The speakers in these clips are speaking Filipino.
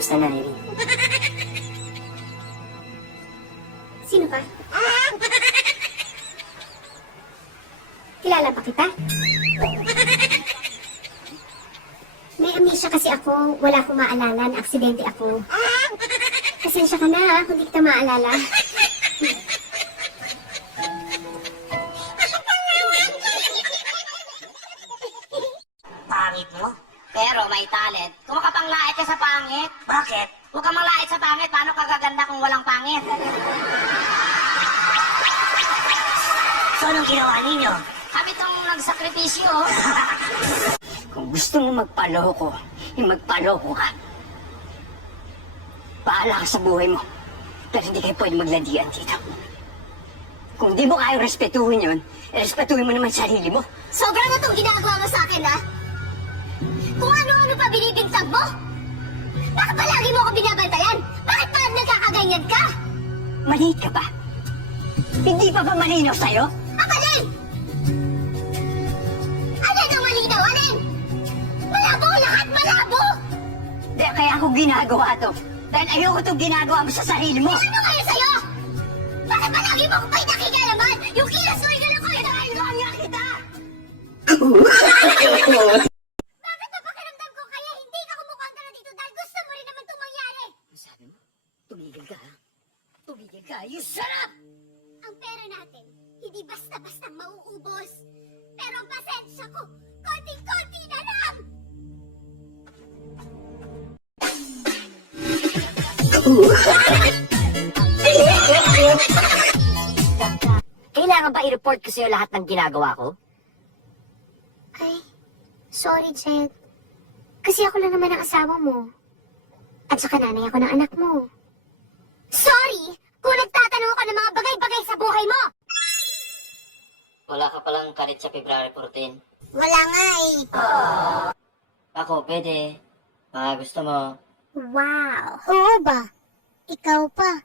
Kamusta na, Irene? Sino ka? Kilala ba kita? May amnesia kasi ako. Wala akong maalala. Na-aksidente ako. Pasensya ka na ha, kung di kita maalala. Pangit mo? Pero may talent. Kung makapanglait ka sa pangit, Bakit? huwag kang manglait sa pangit. Paano ka gaganda kung walang pangit? So, anong ginawa ninyo? Kami tong nagsakripisyo. Kung gusto mo magpaloko, magpaloko ka. Bahala ka sa buhay mo. Pero hindi kayo pwede maglandian dito. Kung di mo kayang respetuhin yun, respetuhin mo naman sarili mo. Sobra na itong ginagawa mo sa akin ha? Kung ano-ano pa binibintag mo? Bakit palagi mo ako binabantayan? Bakit pa nagkakaganyan ka? Maliit ka ba? Hindi pa ba malinaw sa'yo? Abalin! Ano nang malinaw, Alin? Malabo lahat, malabo! Kaya ako ginagawa to. Dahil ayoko itong ginagawa mo sa sarili mo. Ano kayo sa'yo? Bakit palagi mo akong pinakikalaman? Yung kilasoy ka lang ko, hinahaluan nga kita! Bakit napakiramdam ko kaya hindi ka kumukontra dito dahil gusto mo rin naman itong mangyari? Sabi mo, tumigil ka ha? Tumigil ka, you shut up! Ang pera natin, hindi basta-basta mauubos. Pero ang pasensya ko, konting-konti na lang! Kailangan ba i-report ko sa'yo lahat ng ginagawa ko? Ay, sorry, Jet. Kasi ako lang naman ang asawa mo. At saka nanay ako ng anak mo. Sorry kung nagtatanong ako ng mga bagay-bagay sa buhay mo! Wala ka palang kalit sa February 14. Wala nga eh. Ako, pwede. Baka gusto mo. Wow. Oo ba? Ikaw pa.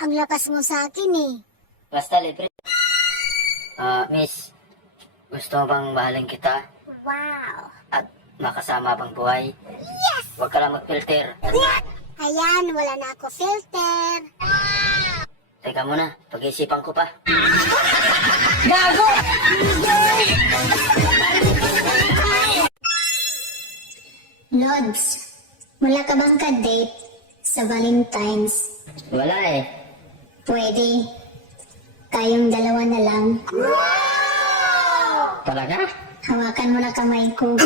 Ang lakas mo sa akin eh. Basta libre. Miss. Gusto mo bang mahalin kita? Wow. At makasama bang buhay? Yes! Huwag ka lang mag-filter. Ayan, wala na ako filter. Teka muna, pag-iisipan ko pa. Gago! Lods, wala ka bang ka-date sa Valentine's? Wala eh. Pwede. Tayong dalawa na lang. Talaga? Hawakan mo na kamay ko.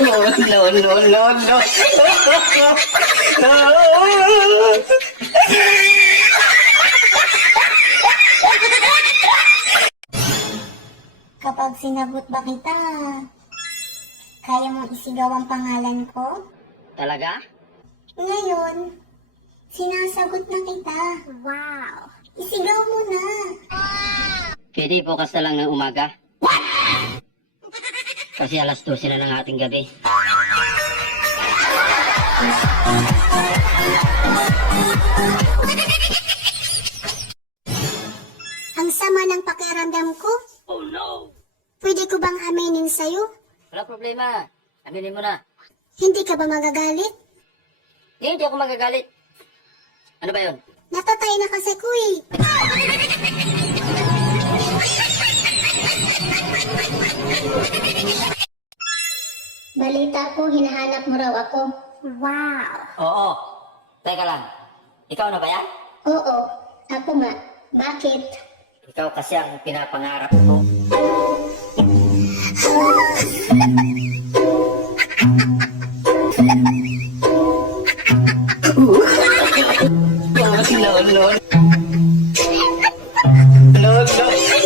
No, no, no, no. Kapag sinagot ba kita, kaya mong isigaw ang pangalan ko? Talaga? Ngayon, sinasagot na kita. Wow! Isigaw mo na. Pwede bukas na lang ng umaga. Kasi alas 12 na ng ating gabi. Ang sama ng pakiramdam ko. Oh no! Pwede ko bang aminin sa'yo? Wala problema. Aminin mo na. Hindi ka ba magagalit? Hindi ako magagalit. Ano ba yun? Natatay na kasi ko eh. Balita ko, hinahanap mo raw ako. Wow! Oo. Teka lang. Ikaw na ba yan? Oo, ako nga. Bakit? Ikaw kasi ang pinapangarap ko. No, no. No, no.